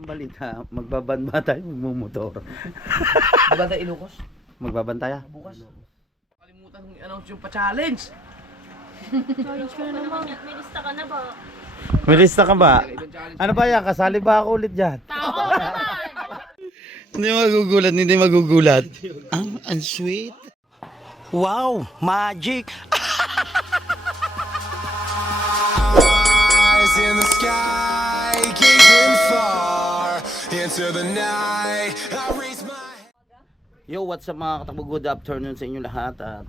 Anong balita? Magbaban ba tayo? Magmumotor? Magbantay Ilocos. Magbabantay ah? Bukas. Kalimutan kong i-announce yung pa-challenge. Challenge ka na naman. May lista ka na ba? May lista ka ba? Ano ba yan? Kasali ba ako ulit dyan? Tao naman! Hindi magugulat. Ang sweet. Wow, magic. Eyes in the sky, gazing far into the night. I raise my Yo, what's up mga katakbo? Good afternoon sa inyo lahat. At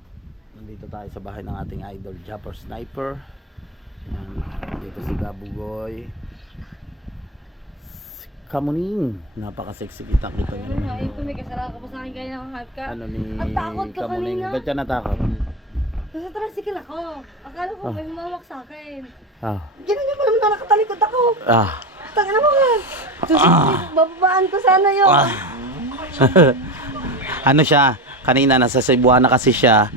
nandito tayo sa bahay ng ating idol, Japper Sniper. Yan, dito si Gabugoy. Kamuning, napaka-sexy kita-kita Ano yun. nga, ito may kasalanan ka pa sa akin kaya nakahype ka. Ano ni Ang takot ka Kamuning? kanina. Ba't ka natakot? Nasa tricycle ako. Akala ko may humawak sa akin. Ah. Ginanyan mo naman na nakatalikod ako. Ah. Tangina mo ka. Bababaan ko sana yun. Ano siya? Kanina nasa Cebuana kasi siya.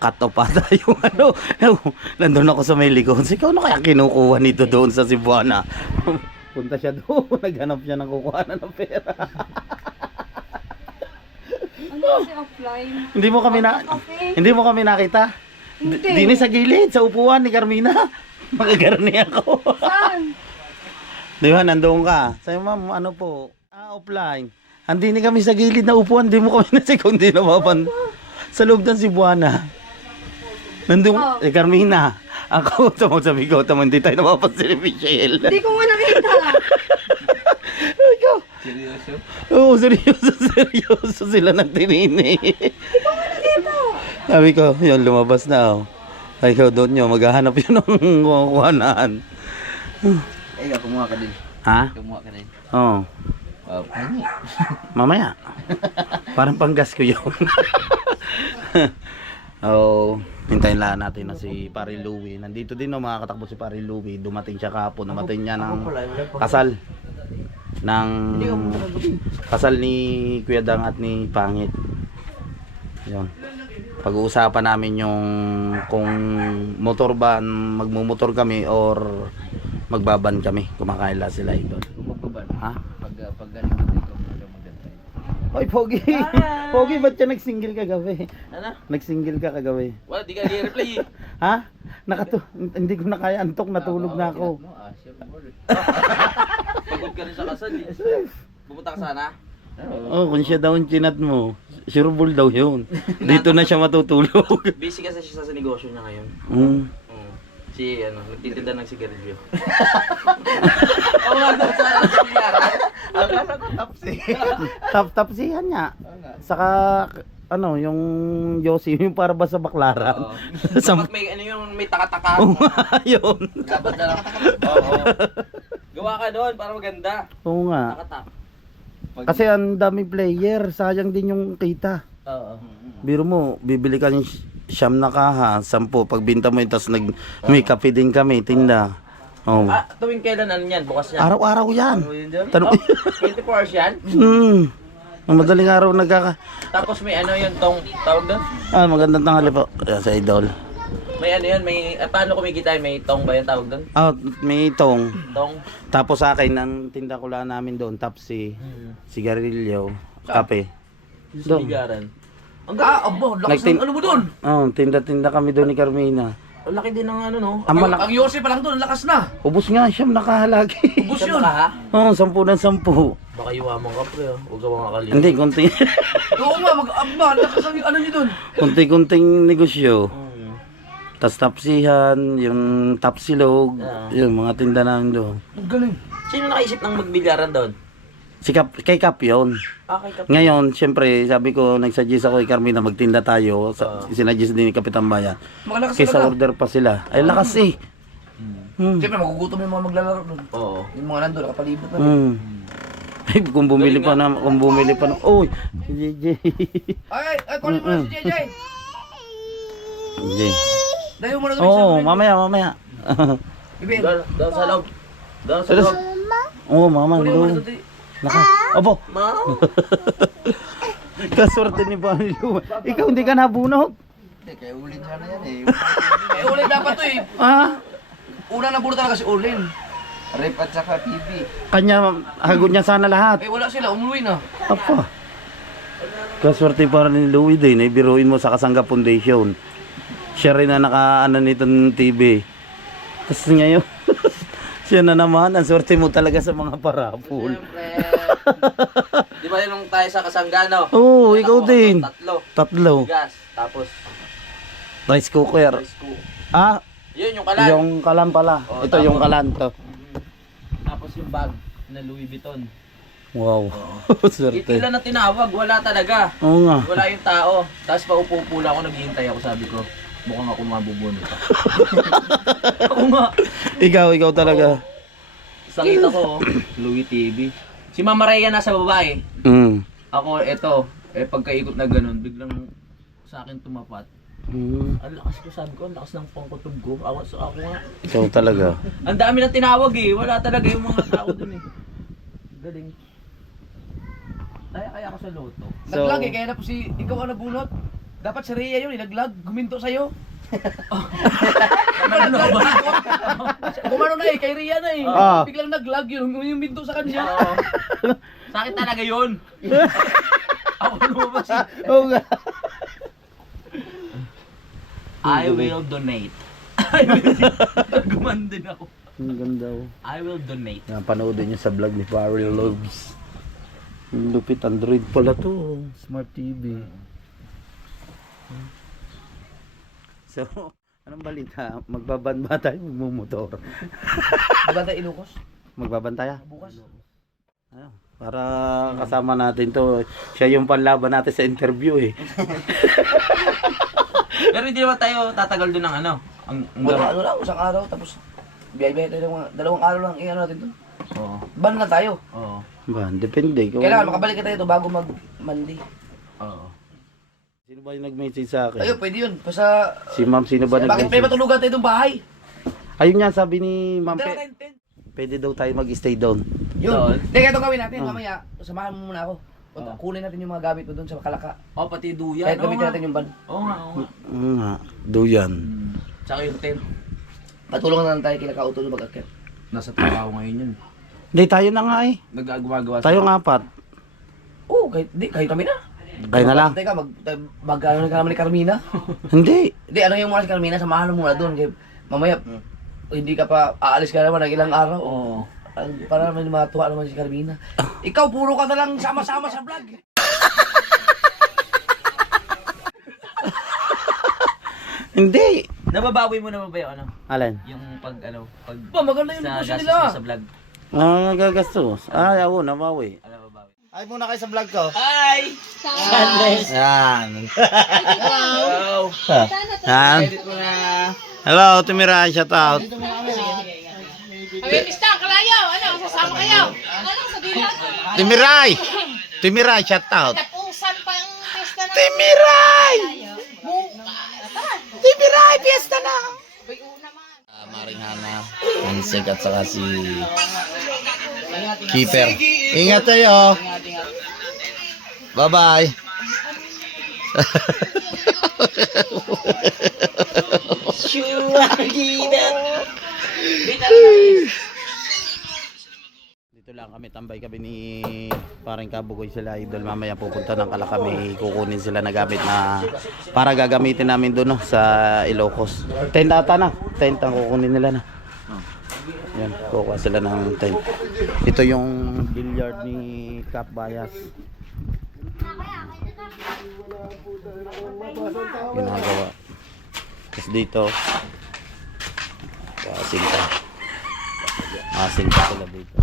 Cut off ata yung nandun ako sa may likod. Ikaw na kaya kinukuha nito doon sa Cebuana? Punta siya doon. Naghanap siya ng kukuhanan ng pera. Ano kasi offline? Hindi mo kami nakita? Hindi. Dini sa gilid, sa upuan ni Carmina. Magagarni ako. Saan? Di ba, nandoon ka. Sabi ma'am, ano po? Offline. Andini kami sa gilid na upuan. Di mo kami na sekundi napapan. Sa loob ng Cebuana. Nandun, Carmina. Ako, sabi ko, hindi tayo napapansin ni Michelle. Hindi ko nga nakita. Ikaw. Seryoso? Oo, seryoso sila ng tinini. Hindi ko nga nakita. Sabi ko, yun, lumabas na. Oh. Ay, ikaw doon nyo, maghahanap yun ng kukuhanan. Eh, kumuha ka din. Ha? Kumuha ka din. Oo. Ano? Mamaya. Parang panggas ko yun. Oh, hintayin lang natin na si Pare Louie. Nandito din no, mga katakbo si Pare Louie. Dumating siya kahapon. Dumating niya ng kasal. Kasal ni Kuya Dang at ni Pangit. Yun. Pag-uusapan namin yung kung motor ba, magmumotor kami or magbaban kami. Kumakaila sila ito. Magbaban. Ha? Pag galing ko dito, magantay. Oy, Pogi! Pogi, ba't ka nag-single kagabi? Ano? Nag-single ka kagabi. Wala, di ka i-reply eh. Ha? Hindi ko na kaya antok, natulog na ako. Pagod ka rin sa kasal eh. Pupunta ka sana? Oh, kung siya daw ang chinat mo, sureball daw yun. Dito na siya matutulog. Busy kasi siya sa negosyo niya ngayon. Nagtitinda ng sigarilyo. Oo nga daw sa nangyari. Akala ko tapsi. Tapsihan niya. Saka, yung Yossi, yung para ba sa baklaran? Dapat may taka-taka. Yun. Dapat na Oo. Gawa ka doon para maganda. Oo nga. Nakatak. Kasi ang daming player, sayang din yung kita. Oo. Biro mo, bibili ka ng siyam na kaha, 10. Pagbinta mo yun, tapos may kape din kami, tinda. Oh. Tuwing kailan ano yan? Bukas yan? Araw-araw yan. Ano yun doon? Tanong- 24 hours yan? Ang madaling araw Tapos may ano yun tong tawag doon? magandang tanghali po. Sa idol. May ano yun? Paano kumikita yun? May tong ba yung tawag doon? May itong. Tong? Tapos sa akin, ang tinda ko lang namin doon, tapsi, sigarilyo, kape. Doon. Sigaran. Ang abo, lakas ng ano mo doon? Tinda-tinda kami doon ni Carmina. Ang laki din ng ano no? Ang Yossi pa lang doon, lakas na. Ubus nga, siyam nakahalagi. Ubus yun. Ha? 10 ng 10. Baka yuwamang ka pre, huwag ka mga kalina. Hindi, konti. Oo nga, mag-abba, lakas ang ano nyo doon. Kunti-kunting negosyo. Tapos tapsihan, yung tapsilog, yung mga tinda namin doon. Ang galing. Sino nakaisip ng magbilyaran doon? Kay Cap yun. Kay Kap. Ngayon, siyempre, sabi ko, nagsuggest ako kay Carmina, magtinda tayo. Sinadjust din ni Kapitan Bayan. Malakas Kaysa order pa sila. Ay, lakas eh. Siyempre, magugutom yung mga maglalaro doon. Oo. Yung mga nandun, nakapalibot na. Ay, kung bumili pa na, Uy, si JJ. Ay, kunin mo na si JJ. JJ. Dayo mo na doon. Oo, mamaya. Bibin. Doon sa loob. Doon sa Pero, loob. oo, mama, Kunin mo na doon. doon. Opo. Ma'am. Kaswerte ni Pamilyo. Ikaw hindi ka nabunot. Hindi, kaya ulin sana yan eh. Kaya ulin dapat to eh. Ah? Unang nabunot talaga si ulin. Rep at saka TV. Kanya, hagot niya sana lahat. Eh, wala sila. Umuwi na. Apa. Kaswerte pa rin ni Louie din. Biruin mo sa Kasangga Foundation. Siya rin na naka-ano nitong TV. Tapos ngayon, siya na naman. Ang swerte mo talaga sa mga parapol. Siyempre. Di ba yung tayo sa Kasanggano? Oo, ikaw din. Tatlo. Tatlo. Gas. Tapos, Rice cooker. rice cook. Ah, Yun, yung kalan. yung kalan pala. Oo, Ito yung tapos- kalan to. Tapos yung bag na Louis Vuitton. Wow. Swerte. Ito lang na tinawag. Wala talaga. Oo nga. Wala yung tao. Tapos paupo-upo lang ako, naghihintay ako. Sabi ko, mukhang ako mabubunot. Ako nga. Ikaw talaga. Sa kita ko, Louis TV. Si Mama Rhea nasa baba eh. Mm. Ako, eto. Eh, pagkaikot na ganun, biglang sa akin tumapat. Mm. Ang lakas ko, sabi ko, ang lakas ng pangkutub ko. Ako nga. Ikaw talaga. Ang dami na tinawag eh. Wala talaga yung mga tao dun eh. Galing. Kaya ako sa loto. So, Naglag eh, kaya na po si, ikaw ang nabunot. Dapat si Rhea yun, naglag, guminto sa'yo. Ano ba? Gumano na eh, kay Rhea na eh. Ah. Biglang naglag yun, yung minto sa kanya. Oo. Sa akin talaga yun. Ako lumabas eh. Oo nga. I will donate. Guman din ako. Ang ganda oh. I will donate. Napanoodin niyo sa vlog ni Farrell Loves. Ang lupit, Android pala to. Smart TV. So, anong balita? Magbaban ba tayo? Magmumotor? Diba tayo Ilocos? Magbaban tayo? Bukas. Ayun, para kasama natin to. Siya yung panlaban natin sa interview eh. Pero hindi naman tayo tatagal doon ng ano. Ang Ano lang, isang araw, tapos biyay-biyay tayo ng mga, 2 araw lang, i-ano natin doon. Oo. Ban na tayo. Oo. Ba, depende. Kung... Kailangan makabalik ka tayo ito bago mag-Monday. Oo. Sino ba yung nag-message sa akin? Ayun, pwede yun. Basta, Si ma'am, sino ba bakit may nag-message? matulugan tayo itong bahay? Ayun nga, sabi ni ma'am, Dalawa tayong tent. pwede daw tayo mag-stay down. Yun. Doon? Hindi, kaya ito gawin natin, mamaya, samahan mo muna ako. Kunin natin yung mga gamit mo doon sa Kalaka. Oh, pati duyan. Kahit gamitin natin yung ban. Oo nga, oo nga. Nga, duyan. Tsaka yung tent. Patulong na lang tayo kila Kauto na mag-akit. Nasa trabaho ngayon yun. Hindi, tayo na nga eh. Nagagumagawa Tayo ng 4. Oo, kahit kami na. Kayo na lang. Teka, ano na naman ni Carmina? Hindi. Hindi, ano yung muna si Carmina, samahan mo muna doon. Kaya mamaya, hindi ka pa, aalis ka naman ng ilang araw. Oo. Para naman matuwa naman si Carmina. Ikaw, puro ka na lang sama-sama sa vlog. Hindi. Nababawi mo naman ba yung ano? Alin? Yung pag ano, pag Ba, maganda yung sa negosyo gastos nila. mo sa vlog. Gagastos. Ako, nabawi. Ano nababawi? Ay muna kayo sa vlog ko. Hi! Yan. Hello! Yan. Edit mo na. Hello, Timira. Shout out. Ay, Mista, kalayaw! Ano, sasama kayo? Ano, sa dilat? Timiray. Timiray, shout out. Tapusan pa ang pesta na. Timiray! Timiray, fiesta na! Bayo naman. Maring Hana, Hansek at saka si Keeper. Ingat kayo. Bye-bye. Dito lang kami, tambay kami ni parang Kabugoy sila idol. Mamaya pupunta ng Kala kami, kukunin sila na gamit na para gagamitin namin doon no, sa Ilocos. Tent ata na, tent ang kukunin nila na. Yan, kukuha sila ng tent. Ito yung billiard ni Cap Bayas. Ginagawa. Tapos dito, asinta. Asinta sila dito.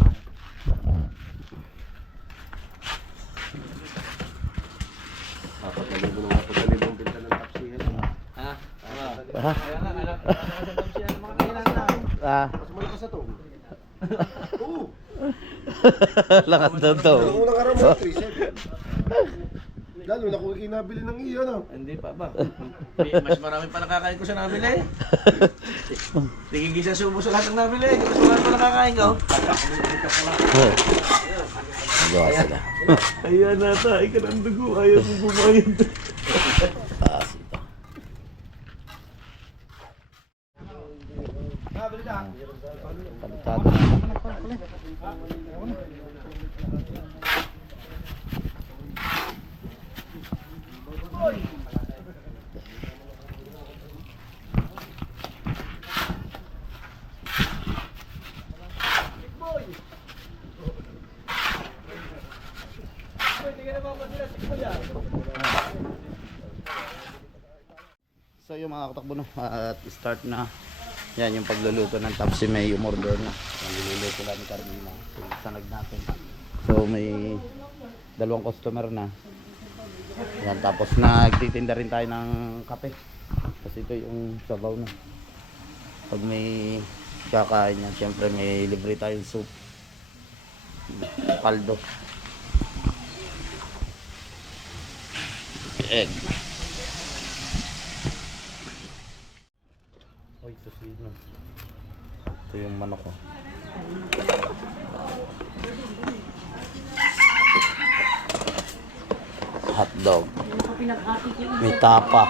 Ha? Lakas daw to. Unang araw mo, 3-7. Lalo na kung ikinabili ng iyo, no? Hindi pa ba? Mas marami pa nakakain ko sa nabili. Tingin sa subo sa lahat ng nabili. Mas marami pa nakakain ko. Nagawa sila. Ayan na tayo ka ng dugo. Ayaw mo bumayad. Taas ito. Palitado na. So yung mga katakbo no, at start na. Yan yung pagluluto ng tapsi, may umorder na. Ang niluluto lang ni Carmina. So, sanag natin. So may dalawang customer na. Yan, tapos nagtitinda rin tayo ng kape. Kasi ito yung sabaw na. Pag may kakain yan, syempre may libre tayong soup. Kaldo. Egg. Oy, susino. Ito yung manok ko. Hotdog. May tapa.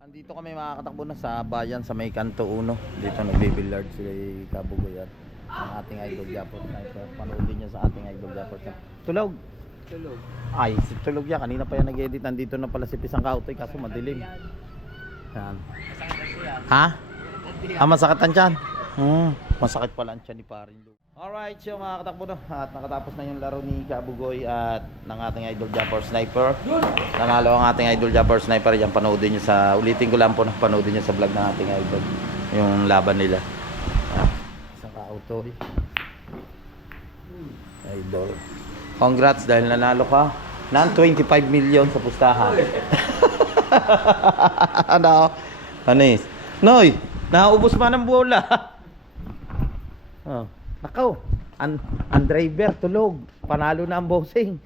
Andito kami mga katakbo na sa bayan sa may Kanto Uno. Dito nagbe-billiard sila Kabugoyan. Ang ating idol Japot Sniper. Panoodin nyo sa ating idol Japot Sniper. Tulog. Tulog. Ay, si Tulog yan. Kanina pa yan nag-edit. Nandito na pala si Pisang Kautoy kaso madilim. Yan. Ha? Masakit ang tiyan. Masakit pala ang tiyan ni Paring Lu. Alright, so mga katakbo na. At nakatapos na yung laro ni Kabugoy at ng ating idol Japot Sniper. Nanalo ang ating idol Japot Sniper. Yan, panoodin nyo sa, ulitin ko lang po na panoodin nyo sa vlog ng ating idol. Yung laban nila. Pisang Kautoy. Idol. Congrats dahil nanalo ka ng 25 million sa pustahan. Ano? Anis. Noy, naubos man ang bola. Oh, nakaw. Ang driver tulog. Panalo na ang bossing.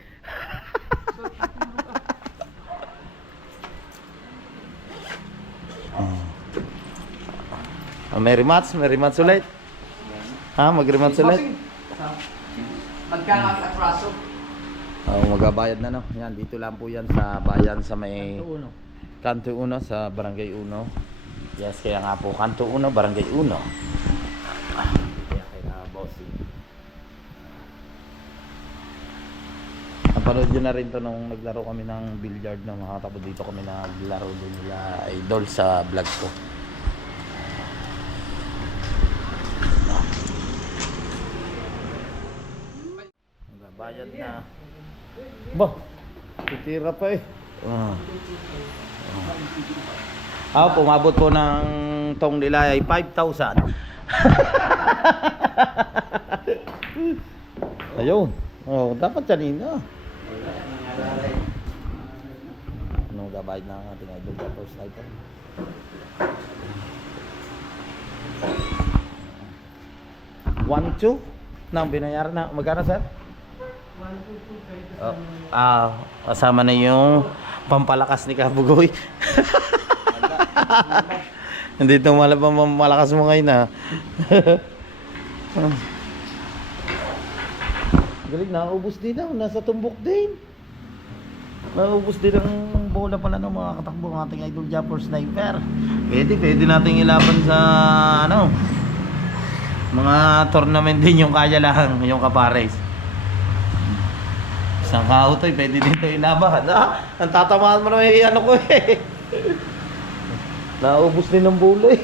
May rematch ulit. Ha, mag-rematch ulit. Magkano ang atraso? Magabayad na no. Yan, dito lang po yan sa bayan sa may Kanto Uno sa Barangay Uno. Yes, kaya nga po Kanto Uno, Barangay Uno. Kaya kaya bossing. Napanood nyo na rin to nung naglaro kami ng billiard na mga katakbo. Dito kami naglaro din nila idol sa vlog ko. Bayad na. Ba, titira pa eh. Pumabot po ng tong nila ay 5,000. Ayun. Dapat kanina. Anong gabayad na ang ating idol Japot Sniper? One, two? Nang binayaran na. Magkano, sir? Kasama na yung pampalakas ni Kabugoy. Hindi ito malakas mo ngayon ha. Galing, naubos din daw. Nasa tumbok din. Naubos din ang bola pala ng mga katakbo ng ating idol Japot Sniper. Pwede nating ilaban sa mga tournament din yung kaya lang, yung kapares. Isang Kautoy, pwede dito ilaban. Ang tatamaan mo naman yung ko eh. Naubos din ng bola eh.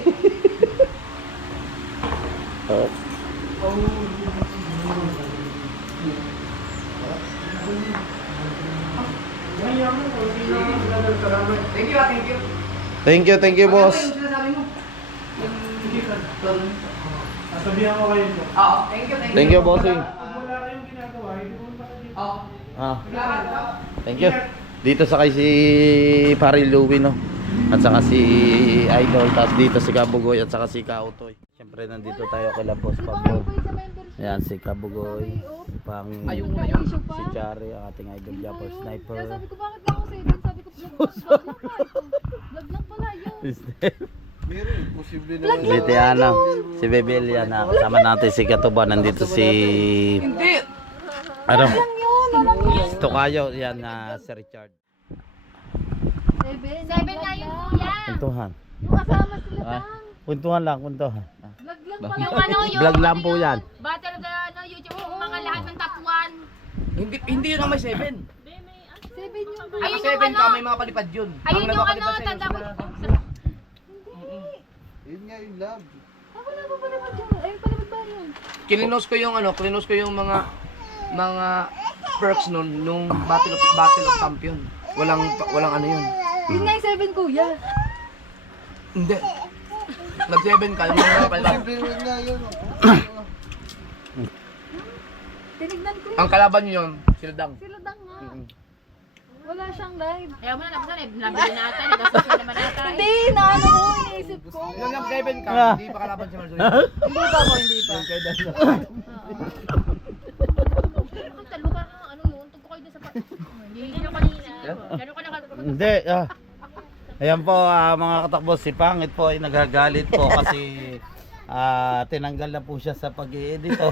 Thank you, boss. Sabihan ko kayo ito. Thank you, bossing. Pag wala kayong ginagawa, hindi mo Thank you. Dito sa kay si Pari Louie no. At saka si Idol, tapos dito si Kabugoy at saka si Kautoy. Siyempre nandito tayo kay Boss Pablo. Ayan si Kabugoy, si Chari, ang ating idol Japot Sniper. Sabi ko bakit lang ako sa event? Sabi ko vlog lang pala yun. Meron, posible naman. Si Tiana, si Bebel yan. Kasama natin si Katuba, nandito si... Hindi! Ano? Walang yun. Si Tokayo, yan si Richard. 7 nga yun kuya. Puntuhan. Yung kasama sila Ah, bang. puntuhan lang, puntuhan. Vlog lang pala. Yung ano, yung Vlog lang po yan. Battle of the ano, YouTube, yung mga lahat ng top 1. Hindi yun ang may 7. Ayun yung 7 ano. ka, may mga palipad yun. Ayun Ang yung ano, nagpapalipad sa'yo, tanda ko. Yun nga yung love. Wala pa naman dyan. Ayun pala ba yun? Kilinos ko yung mga perks nun nung Battle of Champion. Walang ano yun. Yun nga yung 7 kuya. Hindi. Nag-7 ka, yung mga palipad. Simple rin nga yun. Tinignan ko yun. Ang kalaban nyo yun, sila Dang. Sila dang nga. Wala siyang live. Ayaw mo na lang saan eh. Nabili natin. Gastos naman natin. Hindi, naano ko. Iniisip ko. Yung nag-7 ka, hindi pa kalaban si Marjorie. Hindi pa ako, hindi pa. Talo ka na, ano yun? Tugko kayo dun sa Hindi nyo kanina. Gano'n ka na Hindi. Ayan po mga katakbo, si Pangit po ay nagagalit po kasi tinanggal na po siya sa pag-i-editor.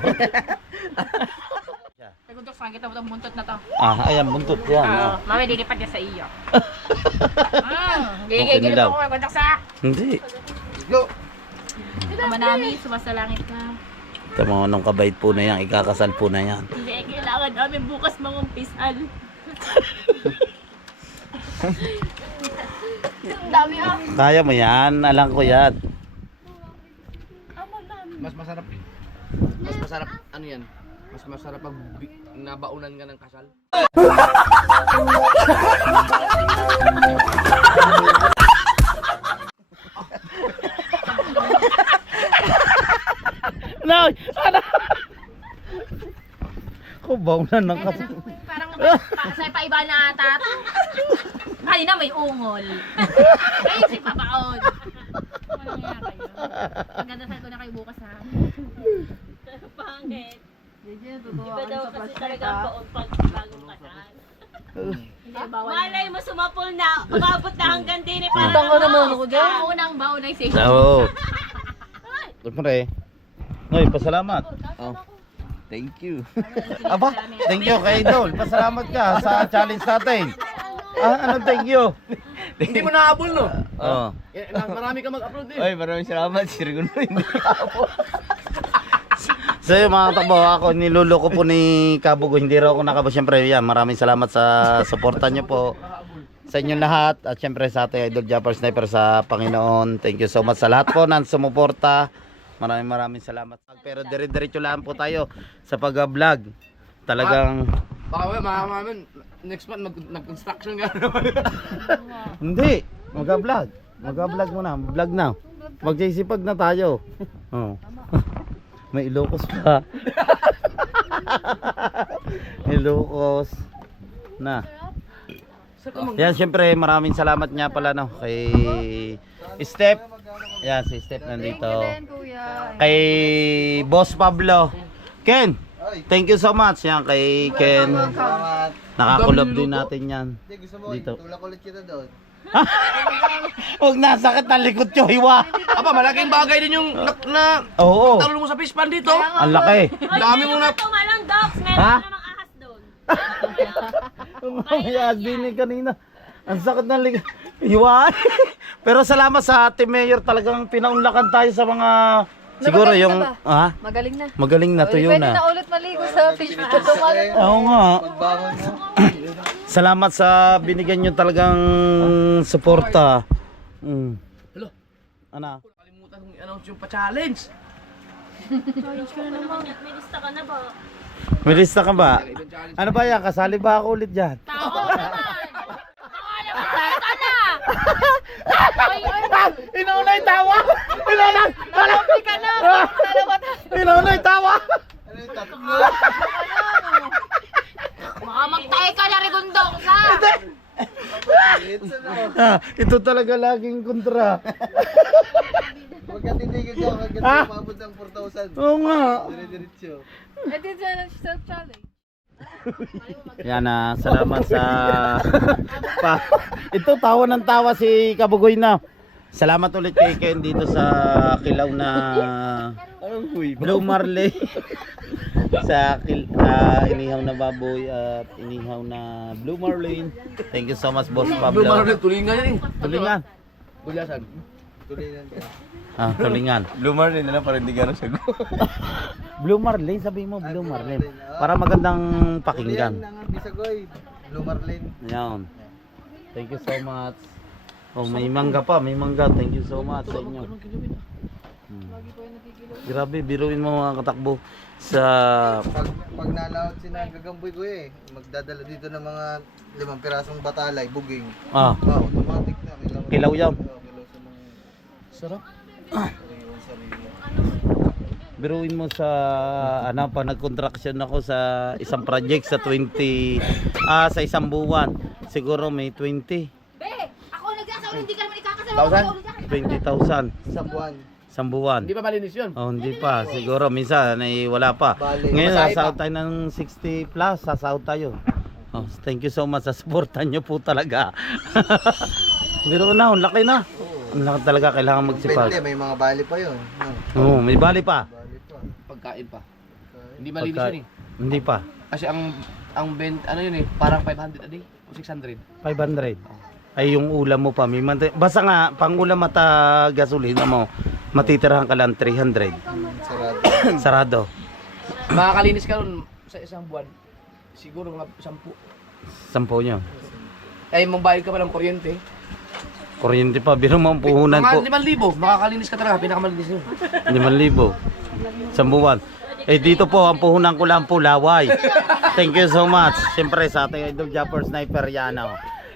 Nagundok saan kita mo itong buntot na to. Ayan, buntot yan. Mami, lilipad niya sa iyo. Okay na daw. Gigigil mo, nagundok sa. Hindi. Go! Ama namin, sumasalangit ka. Ito mga nung kabait po na yan, ikakasal po na yan. Hindi, kailangan namin bukas mangumpisal. Dami ah. Kaya mo yan, alam ko yan. Mas masarap ano yan? Mas masarap pag nabaunan ka ng kasal. No! Ano? Kubaw na ng kapag... Parang sa paiba na ata. Kanina may ungol. Ayun si Papaon. Ano nga kayo? Ang ganda sa ko na kayo bukas ha. Pangit. Iba daw kasi talaga ang baon pag bagong kasal. Hindi bawal. Malay mo sumapol na. Umabot na hanggang din eh. Parang ko naman ako dyan. Ang unang baon ay si Oo. Siyempre. Noy, pasalamat. Oh. Thank you. Aba, thank you kay Idol. Pasalamat ka sa challenge natin. Ano thank you? Hindi mo nahabol no? Oo. Marami ka mag-upload eh. Oy, maraming salamat. Sirgun mo hindi ako. So yun mga katakbo, ako niluloko po ni Kabugo. Hindi raw ako nakabo. Siyempre yan, maraming salamat sa suporta niyo po sa inyong lahat. At siyempre sa ating Idol Japper Sniper sa Panginoon. Thank you so much sa lahat po ng sumuporta. Maraming salamat. Pero dire-diretso lang po tayo sa pag-vlog. Talagang... Baka mamin, next month nag-construction ka naman. Hindi, mag-vlog. Mag-vlog muna, vlog na. Magsisipag na tayo. Oh. May Ilocos pa. Ilocos na. Yan, syempre maraming salamat nga pala no kay Step. Yan si Step nandito. Kay Boss Pablo. Ken, thank you so much. Yan kay Ken. Nakakulob din natin yan. Dito. Tulak ulit kita doon. Huwag nasakit na likod ko, hiwa. Aba, malaking bagay din yung na Oo. talong mo sa fish pan dito. Ang laki. Dami mo na. Tumalang dogs. Meron Ha? namang ahas doon. Mamaya din kanina. Ang sakit ng likod. Hiwa. Pero salamat sa Team Mayor, talagang pinaunlakan tayo sa mga siguro Magaling yung na ha? Magaling na. Magaling na tuyo Pwede na. na ulit maligo sa fish pond. Oo nga. Pagbangon mo. Salamat sa binigyan nyo talagang suporta. Hello. Ano? Kalimutan kong i-announce yung pa-challenge. May lista ka na ba? May lista ka ba? Ano ba yan? Kasali ba ako ulit dyan? Tao naman. Tao naman. Inauna yung tawa! Inauna! Nalapi ka na. Inauna yung tawa! Ano yung tatlo? Baka magtae ka na rigundong sa. Ito talaga laging kontra. Huwag ka titigil dyan. Huwag ka Ha? umabot ng 4,000. Oo nga. Dire-diretso. Ito dyan ang self-challenge. Yan na, salamat sa ito tawa ng tawa si Kabugoy na. Salamat ulit kay Ken dito sa kilaw na Blue Marley. Sa inihaw na baboy at inihaw na Blue Marlin. Thank you so much Boss Pablo. Lumaran tulingan yan eh. Tulingan. Bulyasan. Tuloy lang ka. Tulingan. Blue Marlin na lang para hindi gano'n siya. Blue Marlin, sabi mo Blue Marlin. Para magandang pakinggan. Bisagoy. Blue Marlin. Yan. Thank you so much. Oh, may mangga pa, may mangga. Thank you so much sa inyo. Grabe, biruin mo mga katakbo sa Pag nalaot si Nagagamboy ko magdadala dito ng mga 5 pirasong batalay, buging. Automatic na. kilaw yan. Kilaw sa mga Sarap. sariwan sarili. Biruin mo sa pa nag-contraction ako sa isang project sa 20 sa isang buwan. Siguro may 20. Be, ako nagsasabi hindi ka naman ikakasama. 20,000 Sa buwan. isang buwan. Hindi pa malinis yun. Oh, hindi pa. Siguro minsan ay wala pa. Bali. Ngayon Masahe sasahod tayo ng 60 plus, sasahod tayo. Oh, thank you so much sa supportan niyo po talaga. Biro na, ang laki na. Ang laki talaga, kailangan magsipag. May mga bali pa yun. Oo, may bali pa. Bali pa. Pagkain pa. Hindi malinis Pagka- yun eh. Hindi pa. Kasi ang ano yun eh, parang 500 a day o 600. 500. Ay yung ulam mo pa. Basta nga, pang ulam at gasolina mo, matitirahan ka lang 300. Sarado. Sarado. Makakalinis ka nun sa isang buwan. Siguro mga 10. 10 nyo. Ay, magbayad ka pa ng kuryente. Kuryente pa. Biro mo ang puhunan po. Mga 5,000. Makakalinis ka talaga. Pinakamalinis yun. 5,000. Isang buwan. Eh dito po, ang puhunan ko lang po, laway. Thank you so much. Siyempre sa ating idol Japper Sniper yan.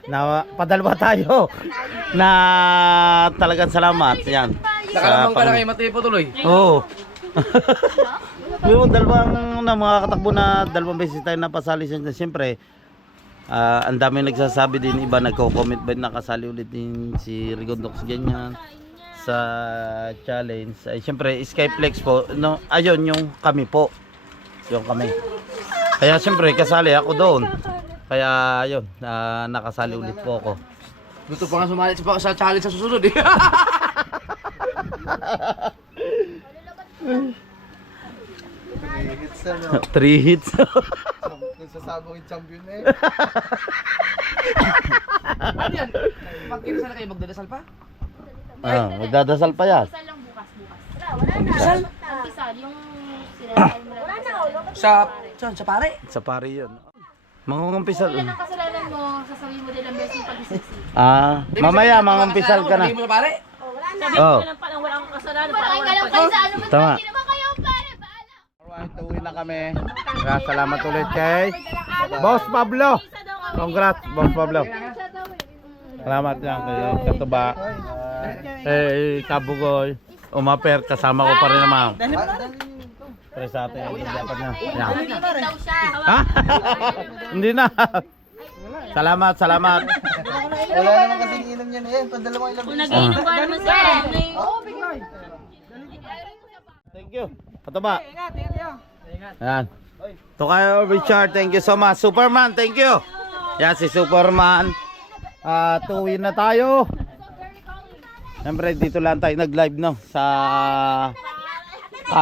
Na padalwa tayo. Na talagang salamat. Yan. Nakalamang ka na kay Matipo tuloy. Oo. Yung dalawang na mga katakbo na 2 beses tayo napasali siya. Siyempre, ang dami nagsasabi din iba, nagko-comment ba nakasali ulit din si Rigondox ganyan sa challenge. Ay siyempre Skyflex po. No, ayun yung kami po. Yung kami. Kaya siyempre kasali ako doon. Kaya ayun, nakasali ulit po ako. Gusto pa nga sumali sa challenge sa susunod eh. 3 hits na 3 hits. Kung sasabong yung champion Ano yan? Pag kinasal kayo, magdadasal pa? Magdadasal pa yan. Pisal lang bukas. Wala na. Pisal? Ang pisal, yung sinasal mo lang. Wala na. Sa pare? Sa pari yun. Mangungumpisal. Kung yan ang kasalanan mo, sasabihin mo din ang beses yung pag-isisi. Mamaya mangumpisal ka na. Hindi mo sa pare? Sabi Oh. mo lang palang walang kasalanan. Parang ka lang kayo sa ano. Tama. Hindi naman kayo pare. Baala. Alright, uwi na kami. Kaya salamat ulit kay Boss Pablo. Congrats, Boss Pablo. Salamat yan kay Katuba. Kabugoy. Umaper, kasama ko pa rin naman. Pre sa atin yung dapat niya. Yan. Daw siya. Ha? Hindi na. Salamat, salamat. Wala naman kasing inom niya na yan. Pandalawang ilang Kung nag-iinom ka naman sa Thank you. Katuba. Yan. To kayo, Richard. Thank you so much. Superman, thank you. Yan si Superman. Tuwin na tayo. Siyempre, dito lang tayo nag-live no sa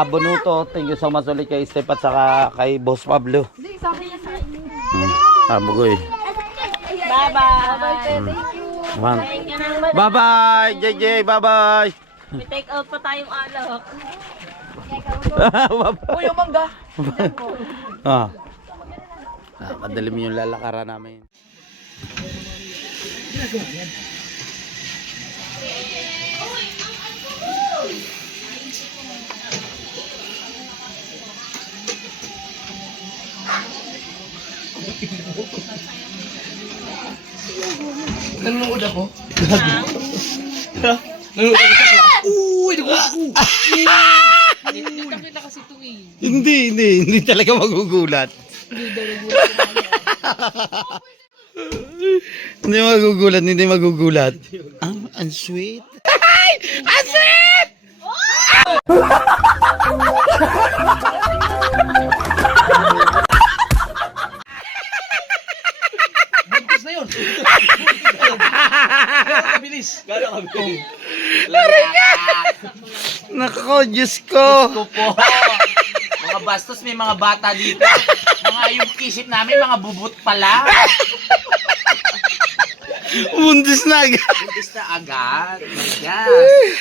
Bonuto. Thank you so much ulit kay Step at saka kay Boss Pablo. Bugoy. Bye-bye. Bye-bye, JJ. Bye-bye. May take out pa tayong alak. Uy, yung mangga. Madalim yung lalakaran namin. Nanonood ako. Hindi talaga magugulat. Hindi magugulat. Ang sweet. Ang sweet! Buntis na yun. Kabilis. Nako, Diyos ko. Mga bastos, may mga bata dito. Mga yung isip namin, mga bubut pala. Buntis na agad. Buntis na agad. My gosh.